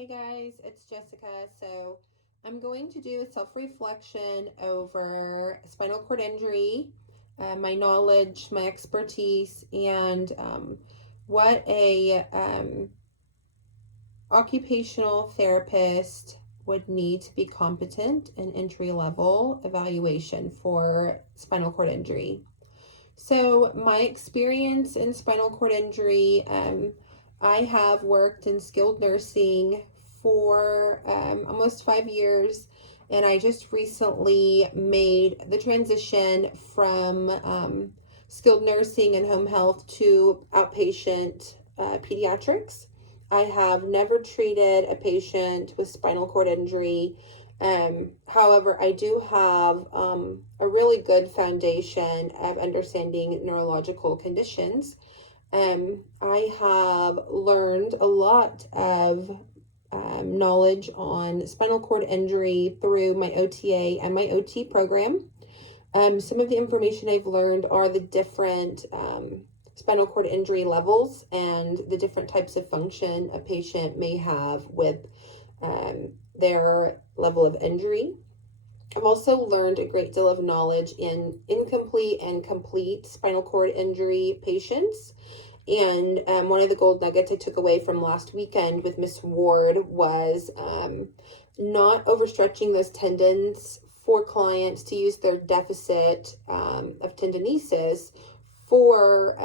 Hey guys, it's Jessica. So I'm going to do a self-reflection over spinal cord injury, my knowledge, my expertise, and what a occupational therapist would need to be competent in entry-level evaluation for spinal cord injury. So my experience in spinal cord injury, I have worked in skilled nursing for almost 5 years, and I just recently made the transition from skilled nursing and home health to outpatient pediatrics. I have never treated a patient with spinal cord injury. However, I do have a really good foundation of understanding neurological conditions. I have learned a lot of knowledge on spinal cord injury through my OTA and my OT program. Some of the information I've learned are the different spinal cord injury levels and the different types of function a patient may have with their level of injury. I've also learned a great deal of knowledge in incomplete and complete spinal cord injury patients. And one of the gold nuggets I took away from last weekend with Miss Ward was not overstretching those tendons for clients to use their deficit of tendinosis for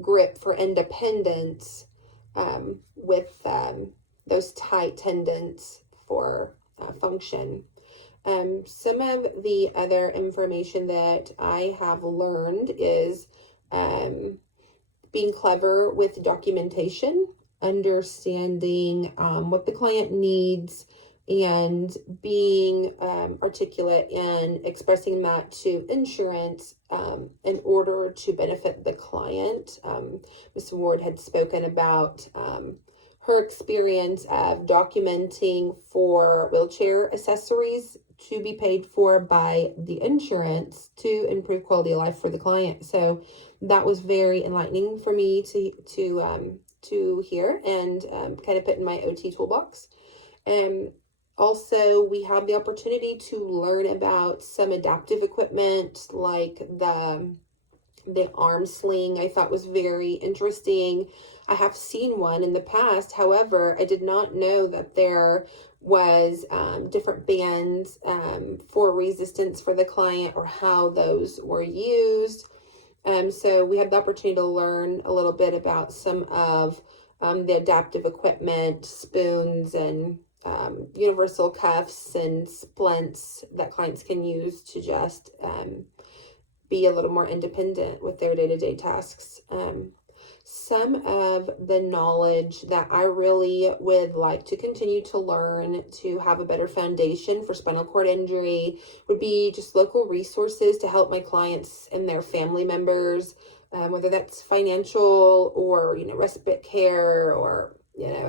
grip for independence with those tight tendons for function. Some of the other information that I have learned is being clever with documentation, understanding what the client needs, and being articulate and expressing that to insurance in order to benefit the client. Ms. Ward had spoken about her experience of documenting for wheelchair accessories to be paid for by the insurance to improve quality of life for the client. So that was very enlightening for me to hear and kind of put in my OT toolbox. Also, we had the opportunity to learn about some adaptive equipment like the arm sling. I thought was very interesting. I have seen one in the past. However, I did not know that there was different bands for resistance for the client or how those were used. So we had the opportunity to learn a little bit about some of the adaptive equipment, spoons, and universal cuffs and splints that clients can use to just be a little more independent with their day-to-day tasks. Some of the knowledge that I really would like to continue to learn to have a better foundation for spinal cord injury would be just local resources to help my clients and their family members, whether that's financial or, respite care or,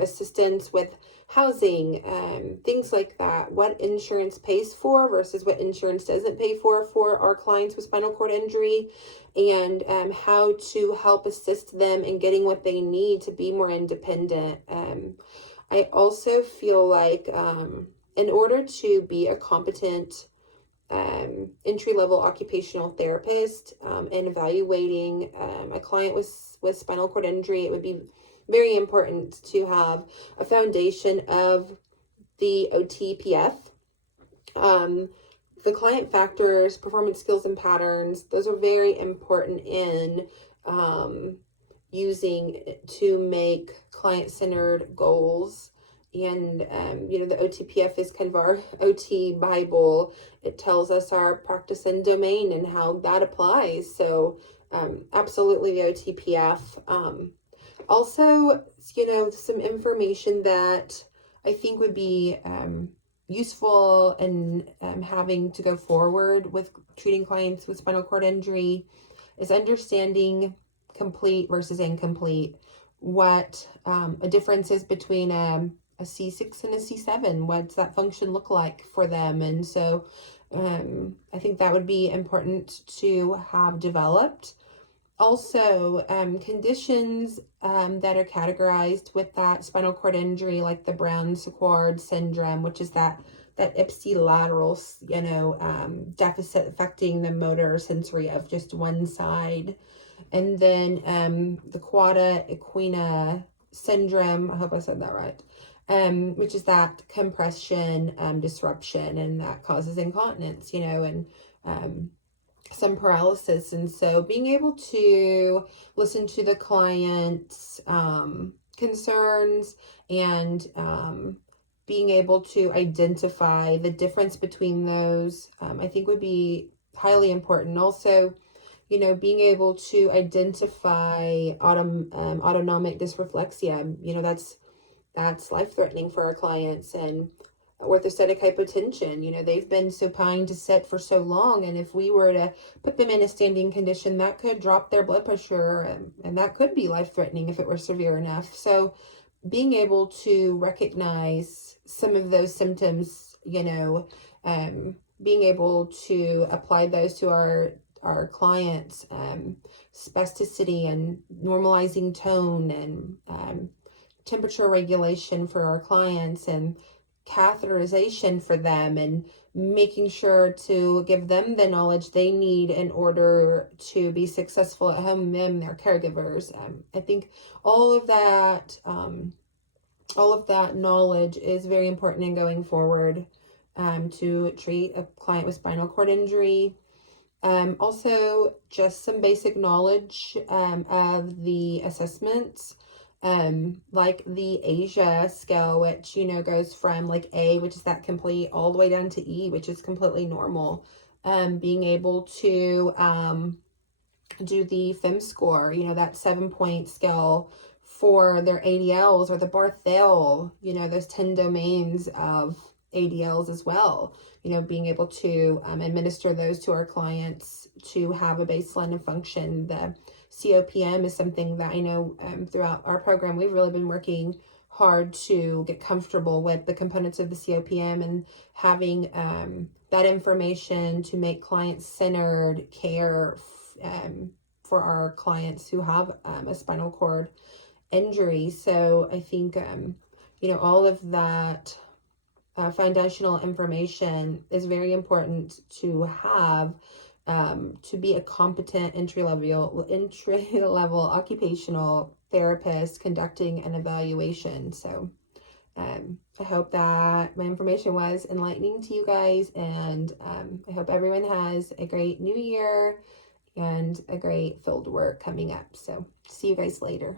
assistance with housing, things like that. What insurance pays for versus what insurance doesn't pay for our clients with spinal cord injury, and how to help assist them in getting what they need to be more independent. I also feel like in order to be a competent entry-level occupational therapist and evaluating a client with spinal cord injury, it would be very important to have a foundation of the OTPF. The client factors, performance skills and patterns, those are very important in using to make client-centered goals. And, the OTPF is kind of our OT Bible. It tells us our practice and domain and how that applies. So absolutely the OTPF. Also, some information that I think would be useful in having to go forward with treating clients with spinal cord injury is understanding complete versus incomplete, what a difference is between a C6 and a C7. What's that function look like for them? And so I think that would be important to have developed. Also, conditions that are categorized with that spinal cord injury, like the Brown-Séquard syndrome, which is that ipsilateral, deficit affecting the motor sensory of just one side. And then the quada equina syndrome, I hope I said that right, which is that compression disruption, and that causes incontinence, and some paralysis. And so being able to listen to the client's concerns, and being able to identify the difference between those, I think would be highly important. Also, being able to identify autonomic dysreflexia, that's life-threatening for our clients. And orthostatic hypotension, they've been supine to sit for so long, and if we were to put them in a standing condition, that could drop their blood pressure, and that could be life-threatening if it were severe enough. So being able to recognize some of those symptoms, being able to apply those to our clients, spasticity and normalizing tone, and temperature regulation for our clients, and catheterization for them, and making sure to give them the knowledge they need in order to be successful at home, them, their caregivers. I think all of that knowledge is very important in going forward to treat a client with spinal cord injury. Also, just some basic knowledge of the assessments, like the Asia scale, which, goes from like A, which is that complete, all the way down to E, which is completely normal. Being able to do the FIM score, that 7-point scale for their ADLs, or the Barthel, those 10 domains of ADLs as well. Being able to administer those to our clients to have a baseline of function. The COPM is something that I know throughout our program, we've really been working hard to get comfortable with the components of the COPM, and having that information to make client-centered care for our clients who have a spinal cord injury. So I think, all of that foundational information is very important to have to be a competent entry-level occupational therapist conducting an evaluation. So I hope that my information was enlightening to you guys, and I hope everyone has a great new year and a great field work coming up. So see you guys later.